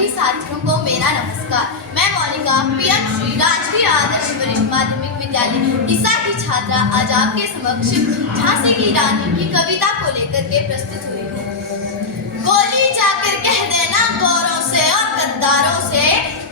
सभी साथियों को मेरा नमस्कार। मैं मौलिका पीएम श्री राजकीय आदर्श वरिष्ठ माध्यमिक विद्यालय ईसा की छात्रा आज आपके समक्ष झांसी की रानी की कविता को लेकर के प्रस्तुत हुई हूँ। गोली जाकर कह देना गौरों से और गद्दारों से,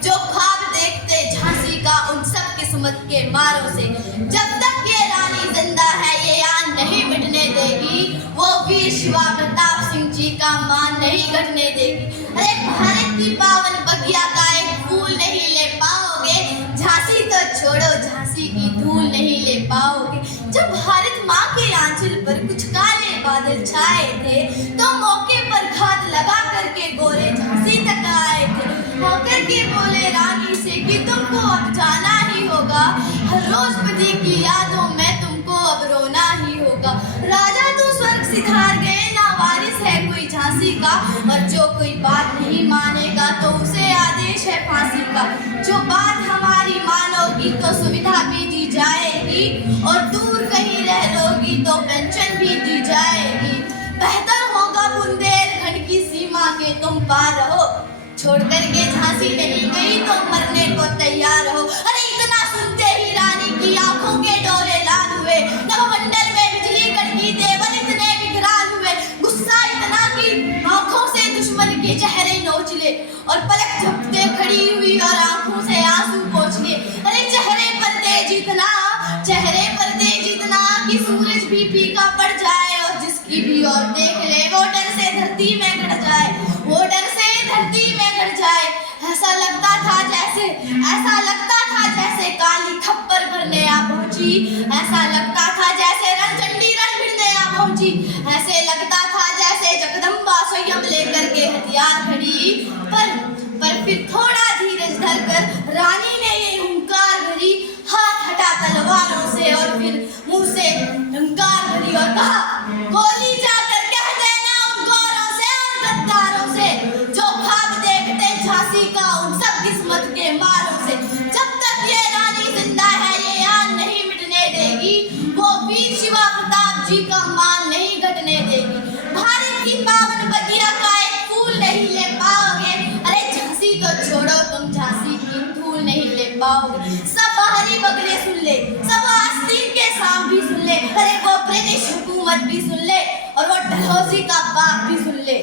जो ख्वाब देखते झांसी का उन सब किस्मत के मारों से। जब तक ये रानी जिंदा है ये आन नहीं मिटने देगी, वो वीर शिवा प्रताप सिंह जी का मान नहीं घटने देगी। अरे भारत की पावन बगिया का एक फूल नहीं ले पाओगे, झांसी तो छोड़ो झांसी की धूल नहीं ले पाओगे। जब भारत माँ के आंचल पर कुछ काले बादल छाए थे, तो मौके पर घात लगा करके गोरे झांसी तक आए थे। होकर के बोले रानी से कि तुमको अब जाना ही होगा, हर रोज पति की यादों में तुमको अब रोना ही होगा। राजा तो स्वर्ग सिधार गए, ना वारिस है कोई झांसी का, और जो कोई बात नहीं मानेगा तो उसे आदेश है फांसी का। जो बात हमारी मानोगी तो सुविधा भी दी जाएगी, और दूर कहीं रह लोगी तो पेंशन भी दी जाएगी। बेहतर होगा बुंदेलखंड की सीमा के तुम पार रहो, छोड़ करके झांसी नहीं गई तो मरने को तैयार रहो। अरे इतना सुनते ही रानी की आंखों के डोले लाल हुए, नवमंडल में बिजली कड़की, देवर इतने विकराल हुए। गुस्सा इतना कि आंखों से दुश्मन के चेहरे नोच ले, और पलक झपकते खड़ी हुई और आंखों से आंसू पोंछ ले। अरे चेहरे पर तेज इतना कि सूरज भी फीका पड़ जाए, और जिसकी भी और देख ले वो डर से धरती में गड़ जाए, वो डर से धरती में गड़ जाए। ऐसा लगता था जैसे काली खप्पर भरने आ पहुंची, ऐसा लगता था जैसे रणचंडी रण भिड़ने आ पहुंची, ऐसे लगता था जैसे जगदम्बा स्वयं लेकर के हथियार खड़ी। पर फिर थोड़ा धीरज धरकर रानी ने ये हुंकार भरी, हाथ हटा तलवारों से और फिर मुंह से हुंकार भरी और कहा, गोली जाकर कह देना उन गौरों से और गद्दारों से, जो ख्वाब देखते झांसी का उन सब किस्मत के मारों से। जब तक ये रानी जिंदा है ये आन नहीं मिटने देगी, वो वीर शिवा प्रताप जी का मान नहीं घटने देगी। भारत की पावन बगिया का एक फूल नहीं ले पाओगे, अरे झांसी तो छोड़ो तुम झांसी की धूल नहीं ले पाओगे। सब बाहरी बगले सुन ले, सब आस्तीन के सांप भी सुन ले, अरे वो ब्रिटिश हुकूमत भी सुन ले, और वो डलहौजी का बाप भी सुन ले।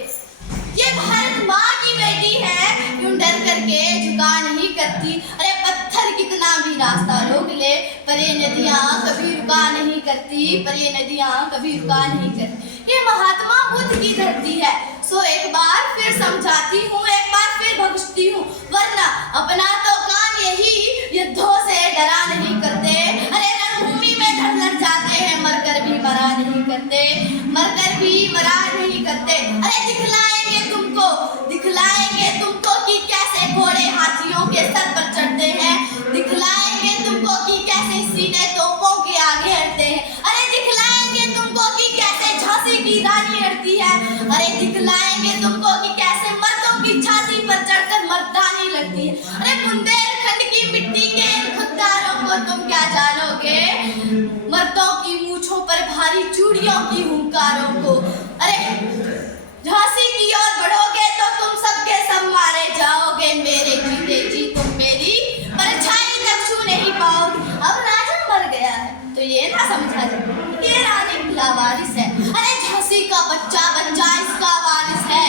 ये भारत माँ की बेटी है, यूं डर करके झुका नहीं करती। अरे पत्थर कितना भी रास्ता रोक ले, पर ये नदियाँ कभी रुका नहीं करती, पर ये नदियाँ कभी रुका नहीं करती। ये महात्मा बुद्ध की धरती है, सो एक बार फिर समझाती हूँ, एक बार फिर भगती हूँ, वरना अपना तो काम यही युद्धों से डरा नहीं करते। अरे रणभूमि में धड़ जाते हैं, मरकर भी मरा नहीं करते, मरकर भी मरा नहीं करते। अरे दिखलाएंगे तुमको कि कैसे घोड़े हाथियों के सर पर चढ़ते हैं, दिखलाएंगे तुमको कि कैसे सीने तोपों के आगे हटते हैं। अरे दिखलाएंगे तुमको कि कैसे झांसी की रानी हटती है, अरे दिखलाएंगे तुमको कि कैसे मर्दों की छाती पर चढ़कर मर्दानी लगती है। अरे बुंदेलखंड की मिट्टी के इन खुद्दारों को तुम क्या जानोगे, मर्दों की मूंछों पर भारी चूड़ियों की हुंकारों को। अरे झांसी की ओर बढ़ोगे तो तुम सबके सब मारे जाओगे, मेरे जीते जी तुम मेरी परछाई तक छू नहीं पाओगे। अब राजा मर गया है तो ये ना समझा जाए ये रानी लावारिस है। अरे झांसी का बच्चा इसका वारिस है।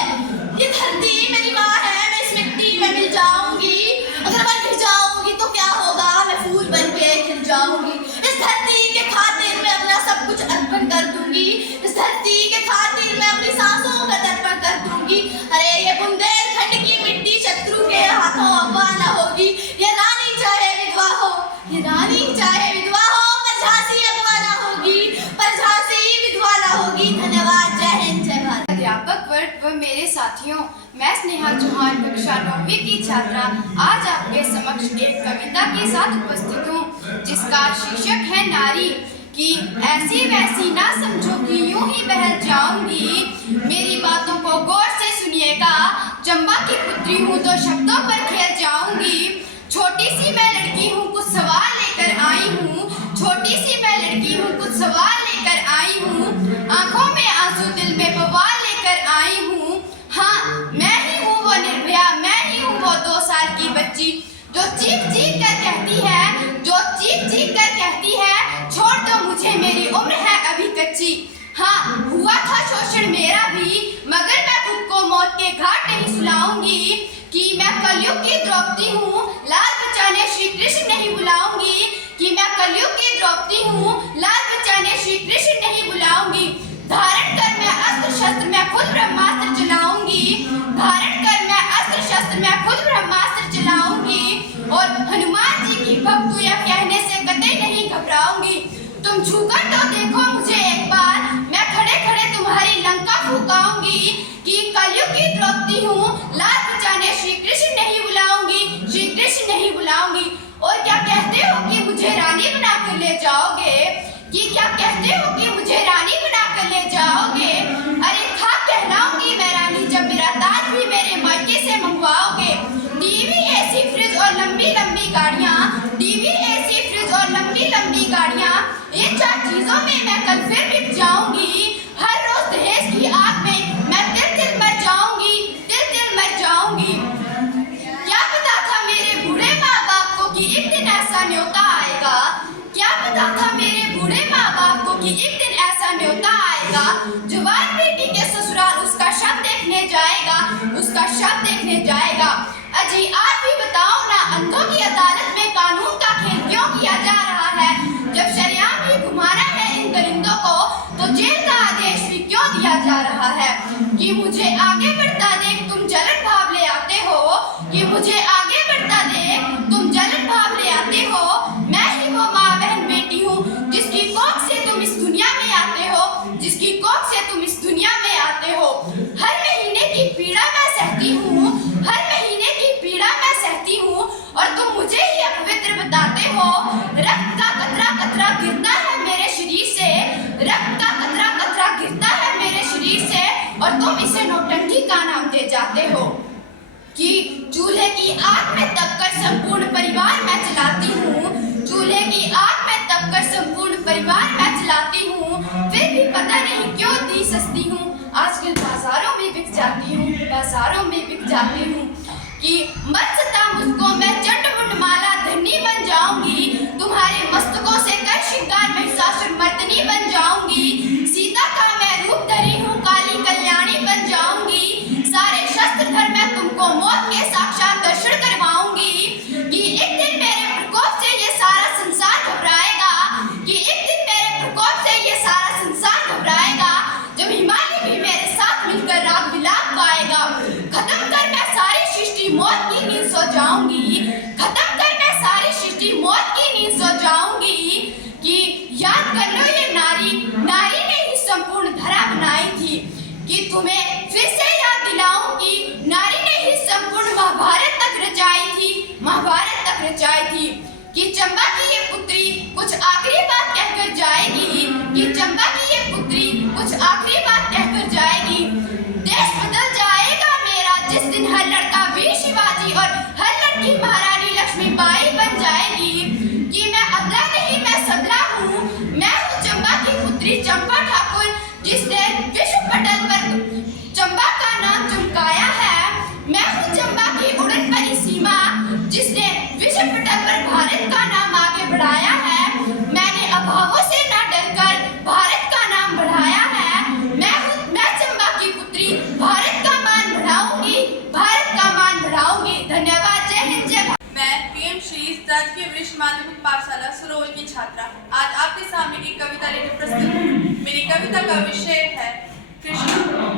ये धरती मेरी माँ है, मैं इस मिट्टी में मिल जाऊंगी, अगर मैं गिर जाऊंगी तो क्या होगा, मैं फूल बन के खिल जाऊंगी। इस धरती के खातिर मैं अपना सब कुछ अर्पण कर दूंगी, इस धरती के खातिर मैं अपनी सांसों का तर्पण कर दूंगी। अरे ये बुंदेलखंड की मिट्टी शत्रु के हाथों अगवा न होगी। ये रानी चाहे विधवा हो, ये रानी चाहे विधवा हो, पर झांसी अगवा न होगी, पर झांसी विधवा न होगी। धन्यवाद। जय हिंद, जय भारत। अध्यापक वर्ग व मेरे साथियों, मैं स्नेहा चौहान कक्षा 9वीं की छात्रा आज आपके समक्ष एक कविता के साथ उपस्थित हूँ, जिसका शीर्षक है नारी। कि ऐसी वैसी ना समझो कि यूं ही बहल जाऊंगी, मेरी बातों को गौर से सुनिएगा, चंबा की पुत्री हूँ तो शब्दों पर खेल जाऊंगी। छोटी सी मैं लड़की हूँ कुछ सवाल लेकर आई हूँ, छोटी सी मैं लड़की हूँ कुछ सवाल लेकर आई हूँ, आंखों में आंसू दिल में बवाल लेकर आई हूँ। हाँ मैं ही हूँ वो निर्भया, मैं ही हूँ जो चीख चीख कर कहती है, जो चीख चीख कर कहती है, छोड़ दो मुझे मेरी उम्र है अभी कच्ची। हाँ, हुआ था शोषण मेरा भी, मगर मैं खुद को मौत के घाट नहीं सुलाऊंगी। कि मैं कलयुग की द्रौपदी हूँ, लाल बचाने श्री कृष्ण नहीं बुलाऊंगी। कि मैं कलयुग की द्रौपदी हूँ, लाल बचाने श्री कृष्ण नहीं बुलाऊंगी। धारण कर मैं अस्त्र शस्त्र मैं खुद ब्रह्मास्त्र चलाऊंगी। धारण कर मैं अस्त्र शस्त्र मैं खुद ब्रह्मास्त्र चलाऊंगी। और हनुमान जी की भक्त यह कहने से कतई नहीं घबराऊंगी। तुम झुककर तो देखो मुझे एक बार, मैं खड़े खड़े तुम्हारी लंका फूकाऊंगी। कि कलयुग की द्रौपदी हूँ, लाल बचाने श्री कृष्ण नहीं बुलाऊंगी, श्री कृष्ण नहीं बुलाऊंगी। और क्या कहते हो कि मुझे रानी बनाकर ले जाओगे? कि क्या कहते हो कि मुझे रानी बनाकर ले जाओगे? अरे खाक कहलाऊंगी मैं रानी जब मेरा ताज भी मेरे मायके से मंगवाओगे। टीवी, एसी, फ्रिज और लंबी लंबी गाड़ियाँ, टीवी, एसी, फ्रिज और लंबी लंबी गाड़ियाँ, इन 4 चीजों में मैं कल फिर बिक जाऊंगी। हर रोज दहेज की आग में मैं तिल तिल मर जाऊंगी, तिल तिल मर जाऊंगी। क्या पता था मेरे बूढ़े माँ बाप को कि एक दिन ऐसा न्योता आएगा? क्या पता था मेरे बूढ़े माँ बाप को कि एक दिन ऐसा न्योता आएगा? जवान बेटी के ससुराल उसका शव देखने जाएगा, उसका शव देखने जाएगा। अजी आप भी बताओ ना, अंधों की अदालत में कानून का खेल क्यों किया जा रहा है? जब शरियाम ही घुमाना है इन दरिंदों को, तो जेल का आदेश भी क्यों दिया जा रहा है? कि मुझे आगे बढ़ता देख तुम जलन भाव ले आते हो। कि मुझे आगे बढ़ता देख तुम जलन भाव ले आते हो। मैं ही वो माँ बहन बेटी हूँ जिसकी कोख से तुम इस दुनिया में आते हो, जिसकी कोख से तुम इस दुनिया में आते हो। हर महीने की पीड़ा मैं सहती हूँ, हर महीने की पीड़ा मैं सहती हूँ, और तुम मुझे ही अपवित्र बताते हो। रक्त का कतरा कतरा गिरता है मेरे शरीर से, रक्त का कतरा कतरा गिरता है मेरे शरीर से, और तुम इसे नौटंकी का नाम दे जाते हो। कि चूल्हे की आग में तपकर संपूर्ण परिवार मैं चलाती हूँ, चूल्हे की आग में तपकर संपूर्ण परिवार मैं चलाती हूँ, फिर भी पता नहीं क्यों दी सस्ती हूँ। आजकल बाजारों में बिक जाती हूँ, बाजारों में बिक जाती हूँ। कि मत सता मुझको मैं चंड मुंड माला धनी बन जाऊंगी, तुम्हारे मस्तकों से कर श्रृंगार महिषासुर मर्दनी बन जाऊंगी। सीता का मैं रूप धरी हूँ, काली कल्याणी बन जाऊंगी। सारे शस्त्र धर मैं तुमको मौत के साक्षात दर्शन करवाऊंगी। कि एक दिन मेरे प्रकोप से ये सारा संसार घबराएगा, कि एक दिन मेरे प्रकोप से ये सारा संसार घबराएगा, जब हिमालय भी मेरे साथ मिलकर राग विलाप गाएगा। खत्म कर मैं सारी सृष्टि मौत की नींद सो जाऊंगी, खत्म कर मैं सारी सृष्टि मौत की नींद सो जाऊंगी। कि याद कर लो ये नारी, नारी ने ही संपूर्ण धरा बनाई थी। कि तुम्हें फिर से याद दिलाऊं कि नारी ने ही संपूर्ण महाभारत तक रचाई थी, महाभारत तक रचाई थी। कि चंबा की ये पुत्री कुछ आखिरी बात कहकर जाएगी, कि चंबा की ये पुत्री कुछ आखिरी बात कहकर जाएगी। देश बदल जाएगा मेरा जिस दिन हर लड़का वीर शिवाजी और हर लड़की महारानी लक्ष्मीबाई बन जाएगी। कि मैं अबला नहीं मैं सबला हूँ, मैं हूँ चंबा की पुत्री चंपा ठाकुर, जिसने विश्व पटल पर चंबा का नाम चमकाया है। मैं हूँ चंबा की उड़न भरी सीमा, जिसने विश्व पटल पर भारत का नाम आगे बढ़ाया है। मैंने अभावों से ना डरकर भारत का नाम बढ़ाया है। मैं चंबा की पुत्री भारत का मान बढ़ाऊंगी, भारत का मान बढ़ाऊंगी। धन्यवाद। जय हिंद, जय भारत। मैं पीएम श्री राजकीय वरिष्ठ माध्यमिक पाठशाला सरोल की छात्रा आज आपके सामने एक कविता लेकर प्रस्तुत हूँ। मेरी कविता का विषय है कृष्ण।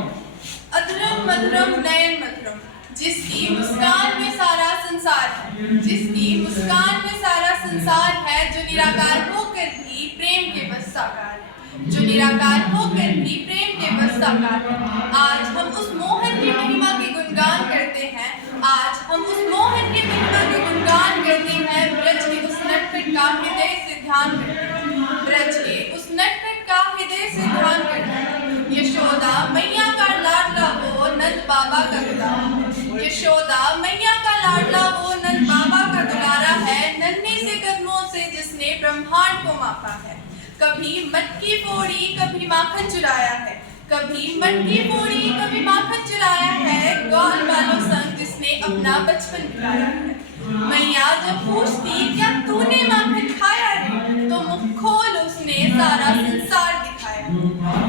अधरम मधुरम नयन मधुरम, जिसकी मुस्कान में सारा संसार है, जिसकी मुस्कान में सारा संसार है, जो निराकार होकर भी प्रेम के बस साकार है, जो निराकार होकर भी प्रेम के बस साकार है। आज हम उस मोहन की महिमा के गुणगान करते हैं, आज हम उस मोहन की महिमा के गुणगान करते हैं। ब्रज के उस नटखट का हृदय से ध्यान करते हैं, ब्रज के उस नटखट का हृदय से ध्यान करते हैं। यशोदा मैया का लाडला वो नंद बाबा का दुलारा, यशोदा मैया का लाडला वो नंद बाबा का दुलारा है। नन्हे से कदमों से जिसने ब्रह्मांड को मापा है, कभी मटकी फोड़ी कभी माखन चुराया है, कभी मटकी फोड़ी कभी माखन चुराया है। गौर वालों संग जिसने अपना बचपन बिताया है। मैया जब पूछती क्या तूने माखन खाया है, तो मुख खोल उसने सारा संसार दिखाया।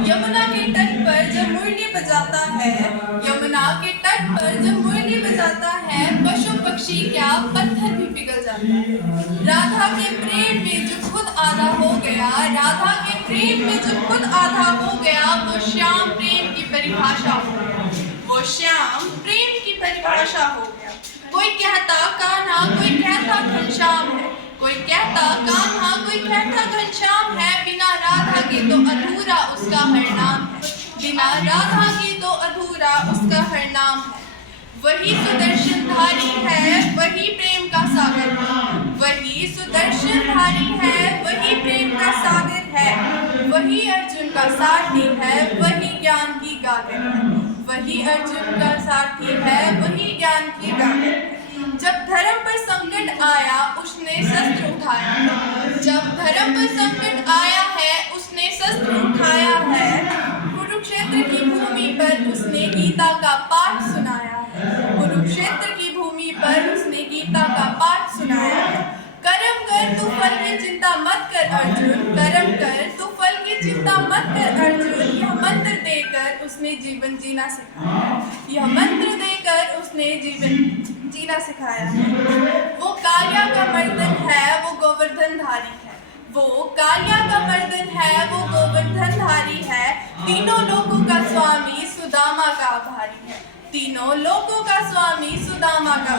यमुना के तट पर जब मुरली बजाता है, यमुना के तट पर जब मुरली बजाता है, पशु पक्षी क्या पत्थर भी पिघल जाता है। राधा के प्रेम में जो खुद आधा हो गया, राधा के प्रेम में जो खुद आधा हो गया, वो श्याम प्रेम की परिभाषा हो गया, वो श्याम प्रेम की परिभाषा हो गया। कोई कहता कान्हा, कोई कहता घनश्याम है, कोई कहता कान्हा, कोई कहता घनश्याम है, बिना राधा के तो अधूरा उसका हर नाम है, बिना राधा के तो अधूरा उसका हर नाम है। वही सुदर्शनधारी है, वही प्रेम का सागर है, वही सुदर्शनधारी है, वही प्रेम का सागर है, वही अर्जुन का सारथी है, वही ज्ञान की गागर है, वही अर्जुन का सारथी है, वही ज्ञान की गागर है। जब धर्म पर संकट आया उसने शस्त्र उठाया है, जब धर्म पर संकट आया है उसने शस्त्र उठाया है, कुरुक्षेत्र की भूमि पर उसने गीता का पाठ सुनाया है, कुरुक्षेत्र की भूमि पर उसने गीता का पाठ सुनाया है। कर्म कर तू फल की चिंता मत कर अर्जुन, कर्म कर तू फल की चिंता मत कर अर्जुन, यह मंत्र देकर उसने जीवन जीना सिखाया, यह मंत्र देकर उसने जीवन जीना सिखाया है। वो कालिया का मर्दन है, वो गोवर्धनधारी है, वो कालिया का मर्दन है, वो गोवर्धनधारी है, तीनों लोगों का स्वामी सुदामा का आभारी है, तीनों लोगों का स्वामी सुदामा का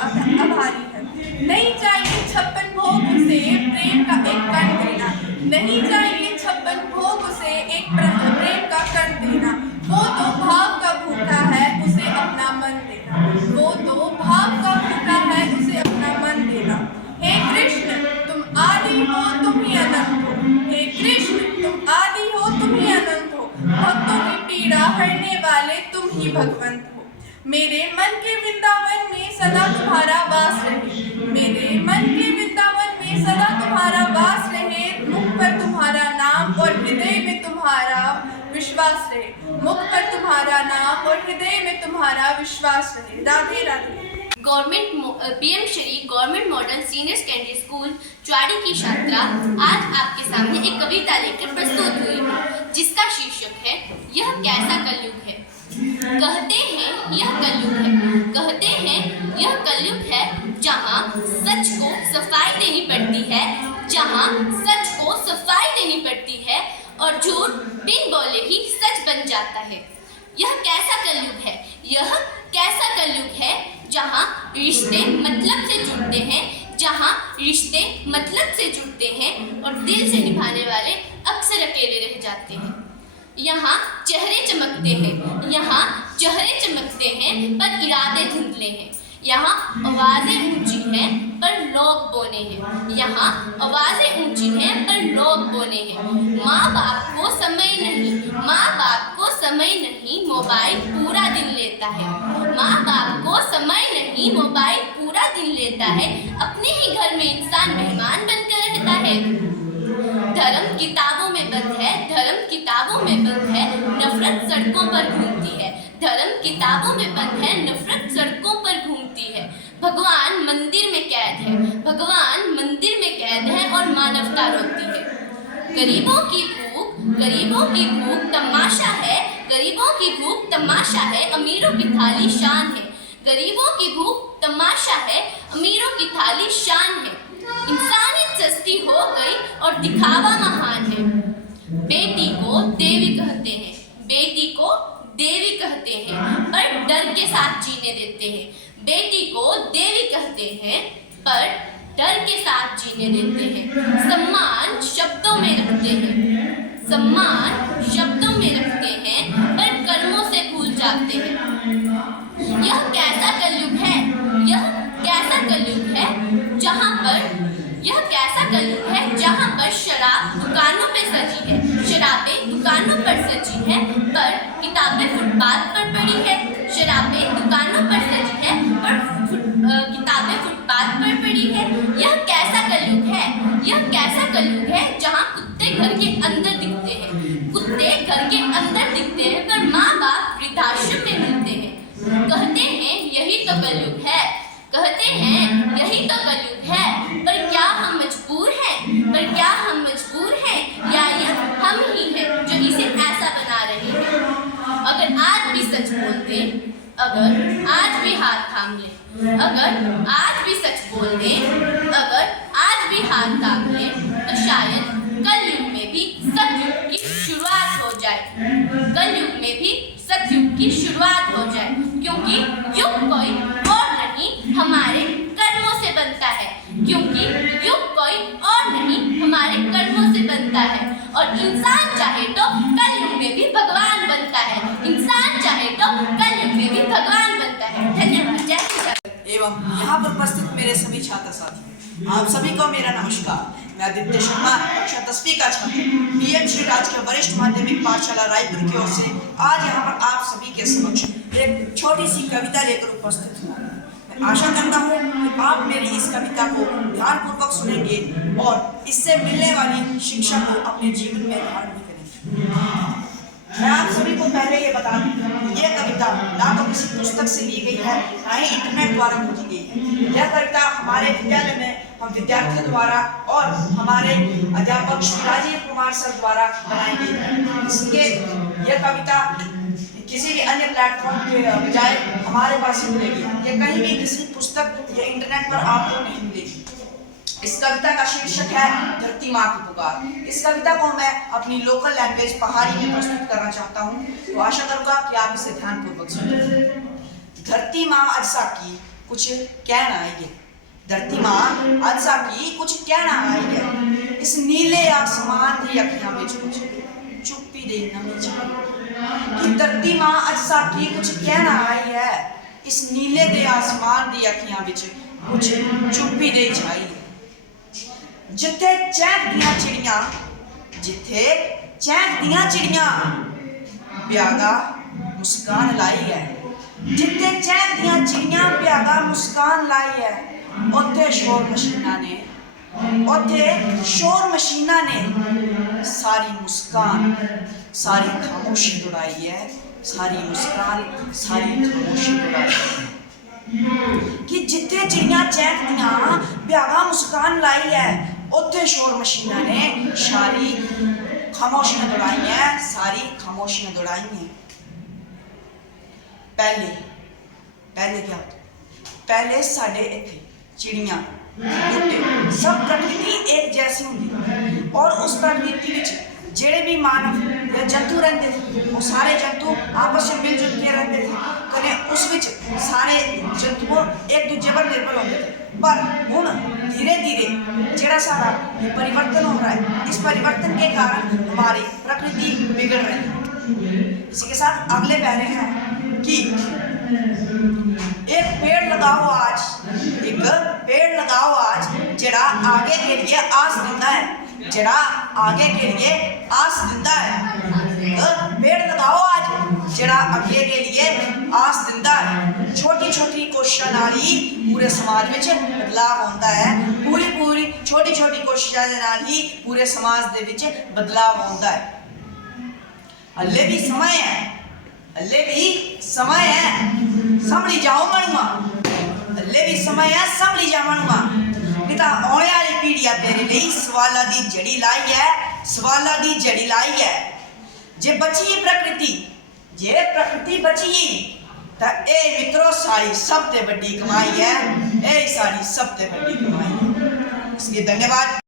आभारी है। नहीं चाहिए 56 भोग उसे प्रेम का एक कण देना, नहीं चाहिए 56 भोग उसे एक प्रेम का कण देना, वो तो भाव का भूखा है उसे अपना मन देना, वो तो भाव का भूखा है उसे अपना मन देना। हे कृष्ण तुम आदि हो तुम ही अनंत हो, हे कृष्ण तुम आदि हो तुम ही अनंत हो, भक्तों की पीड़ा हरने वाले तुम ही भगवंत हो। मेरे मन के वृंदावन में सदा तुम्हारा वास रहे, मेरे मन के वृंदावन में सदा तुम्हारा वास रहे, मुख पर तुम्हारा नाम और हृदय में तुम्हारा विश्वास रहे, मुख पर तुम्हारा नाम और हृदय में तुम्हारा विश्वास रहे। Radhe Radhe. PM Shri government model senior secondary school Chuwadi की छात्रा आज आपके सामने एक कविता लेकर प्रस्तुत हुई है, जिसका शीर्षक है यह कैसा कलयुग है। कहते हैं यह कलयुग है, कहते हैं यह कलयुग है, जहाँ सच को सफाई देनी पड़ती है, जहाँ सच को सफाई देनी पड़ती है और झूठ बिन बोले ही सच बन जाता है। यह कैसा कलयुग है, यह कैसा कलयुग है, जहाँ रिश्ते मतलब से जुड़ते हैं, जहाँ रिश्ते मतलब से जुड़ते हैं और दिल से निभाने वाले अक्सर अकेले रह जाते हैं। यहाँ चेहरे चमकते हैं, यहाँ चेहरे चमकते हैं पर इरादे धुंधले हैं, यहाँ आवाजें ऊंची हैं पर लोग बोने हैं, यहाँ आवाजें ऊंची हैं पर लोग बोने हैं। माँ बाप को समय नहीं, माँ बाप को समय नहीं, मोबाइल पूरा दिन लेता है, माँ बाप को समय नहीं, मोबाइल पूरा दिन लेता है, अपने ही घर में इंसान मेहमान बनकर रहता है। धर्म किताबों में बंद है, धर्म किताबों में बंद है, नफरत सड़कों पर घूमती है, धर्म किताबों में बंद है, नफरत सड़कों पर घूमती है। भगवान मंदिर में कैद है, भगवान मंदिर में कैद है और मानवता रोती है। गरीबों की भूख तमाशा है, गरीबों की भूख तमाशा है, अमीरों की थाली शान है, गरीबों की भूख तमाशा है, अमीरों की थाली शान है। इंसानियत सस्ती हो गई और दिखावा महान है। बेटी को देवी कहते हैं, बेटी को देवी कहते हैं पर डर के साथ जीने देते हैं, बेटी को देवी कहते हैं पर डर के साथ जीने देते हैं। सम्मान शब्दों में रखते हैं, सम्मान शब्दों में रखते हैं पर कर्मों से भूल जाते हैं। यह कैसा कलयुग है, यह कैसा कलयुग है, जहाँ पर यह कैसा कलयुग है, जहाँ पर शराब दुकानों पे सजी है, शराबें दुकानों पर सजी है पर किताबें फुटपाथ पर पड़ी है, शराबें दुकानों पर सजी है पर किताबें फुटपाथ पर पड़ी है। यह कैसा कलयुग है, यह कैसा कलयुग है, जहाँ कुत्ते घर के अंदर दिखते हैं, कुत्ते घर के अंदर दिखते हैं पर माँ बाप वृद्धाश्रम में मिलते हैं। कहते हैं यही तो कलयुग है, कहते हैं यही तो कलयुग है, पर क्या हम मजबूर हैं? पर क्या हम मजबूर हैं या ये हम ही हैं जो इसे ऐसा बना रहे हैं? अगर आज भी सच बोल दें, अगर आज भी हाथ थाम लें, अगर आज भी सच बोल दें, अगर आज भी हाथ थाम लें, तो शायद कलयुग में भी सतयुग की शुरुआत हो जाए। कलयुग में भी सतयुग की शुरुआत हो जाए, क्योंकि युग कोई और नहीं हमारे कर्मों से बनता है, क्योंकि युग कोई और नहीं हमारे कर्मों से बनता है। और इंसान चाहे तो कलयुग में भी भगवान बनता है, इंसान चाहे तो कलयुग में भी भगवान बनता है। धन्यवाद। जय श्री राम। एवं यहाँ पर उपस्थित मेरे सभी छात्र साथी, आप सभी को मेरा नमस्कार। मैं आदित्य शर्मा, कक्षा 10वीं का छात्र पीएम श्री राजकीय वरिष्ठ माध्यमिक पाठशाला रायपुर की ओर से आज यहाँ पर आप सभी के समक्ष एक छोटी सी कविता लेकर उपस्थित हुआ। मैं आशा करता हूँ कि आप मेरी इस कविता को ध्यानपूर्वक सुनेंगे और इससे मिलने वाली शिक्षा को अपने जीवन में धारण करेंगे। मैं आप सभी को पहले ये बता दूं, ये कविता ना तो किसी पुस्तक से ली गई है, ना ही इंटरनेट द्वारा खोजी गई है। यह कविता हमारे विद्यालय में हम विद्यार्थियों द्वारा और हमारे अध्यापक श्री राजीव कुमार सर द्वारा बनाई गई है। इसलिए यह कविता किसी भी अन्य प्लेटफॉर्म के बजाय हमारे पास ही मिलेगी। ये कहीं भी किसी पुस्तक या इंटरनेट पर आपको नहीं मिलेगी। इस कविता का शीर्षक है धरती माँ की पुकार। इस कविता को मैं अपनी लोकल लैंग्वेज पहाड़ी में प्रस्तुत करना चाहता हूँ, तो आशा करूंगा कि आप इसे ध्यानपूर्वक सुनें। धरती माँ अजसा की कुछ कहना आई है, धरती माँ अजसा की कुछ कहना आई है। इस नीले आसमान दी अखियां विच कुछ चुप्पी दे नमी छाई। कि धरती माँ अजसा की कुछ कहना आई है, इस नीले दे आसमान दी अखियां विच कुछ चुप्पी दे छाई। जिथे चहक दियां चिड़ियां, जिथे चहक दियां चिड़ियां प्यादा मुस्कान लाई है। जिथे चहक दियां चिड़ियां प्यादा मुस्कान लाई है, उत्थे शोर मशीना ने, उत्थे शोर मशीना ने सारी मुस्कान सारी खामोशी दौड़ाई है। सारी मुस्कान सारी खामोशी दौड़ाई है। कि जिथे चिड़ियां चहक दियां प्यादा मुस्कान लाई है, उत्थे शोर मशीना ने सारी खामोशियां दौड़ाई हैं, सारी खामोशियां दौड़ाई हैं। पहले क्या होता? पहले साडे इत्थे चिड़ियां बूटे सब प्रकृति एक जैसी होंदी, और उस प्रकृति विच जेड़े भी मानव या जंतु रहते थे, वो सारे जंतु आपस में मिलजुल के रहते थे। कने उस विच सारे जंतु एक दूजे पर निर्भर होते थे। पर हुण धीरे धीरे जेड़ा सारा परिवर्तन हो रहा है, इस परिवर्तन के कारण हमारी प्रकृति बिगड़ रही है। इसी के साथ अगले पहले हैं कि एक पेड़ लगाओ आज, एक पेड़ लगाओ आज, जेड़ा आगे के लिए आस देता है, जेड़ा आगे के लिए आस देता है। पेड़ लगाओ आज, जेड़ा आगे के लिए आस देता है। छोटी छोटी कोशिशां नाल ही पूरे समाज विच बदलाव होता है। पूरी छोटी छोटी कोशिशां दे नाल ही पूरे समाज दे विच बदलाव होता है। हल्ले भी समय है, हल्ले भी समय है, संभली जाओ मनुआ, हल्ले भी समय है, संभली जा मनुआ। पिता आने वाली पीढ़ियां तेरे लिए सवालों की जड़ी लाई है, सवालों की जड़ी लाई है। जे बची प्रकृति, जे प्रकृति बची तो ए मित्रों सारी सबसे बड़ी कमाई है, ए सारी सबसे बड़ी कमाई है। इसलिए धन्यवाद।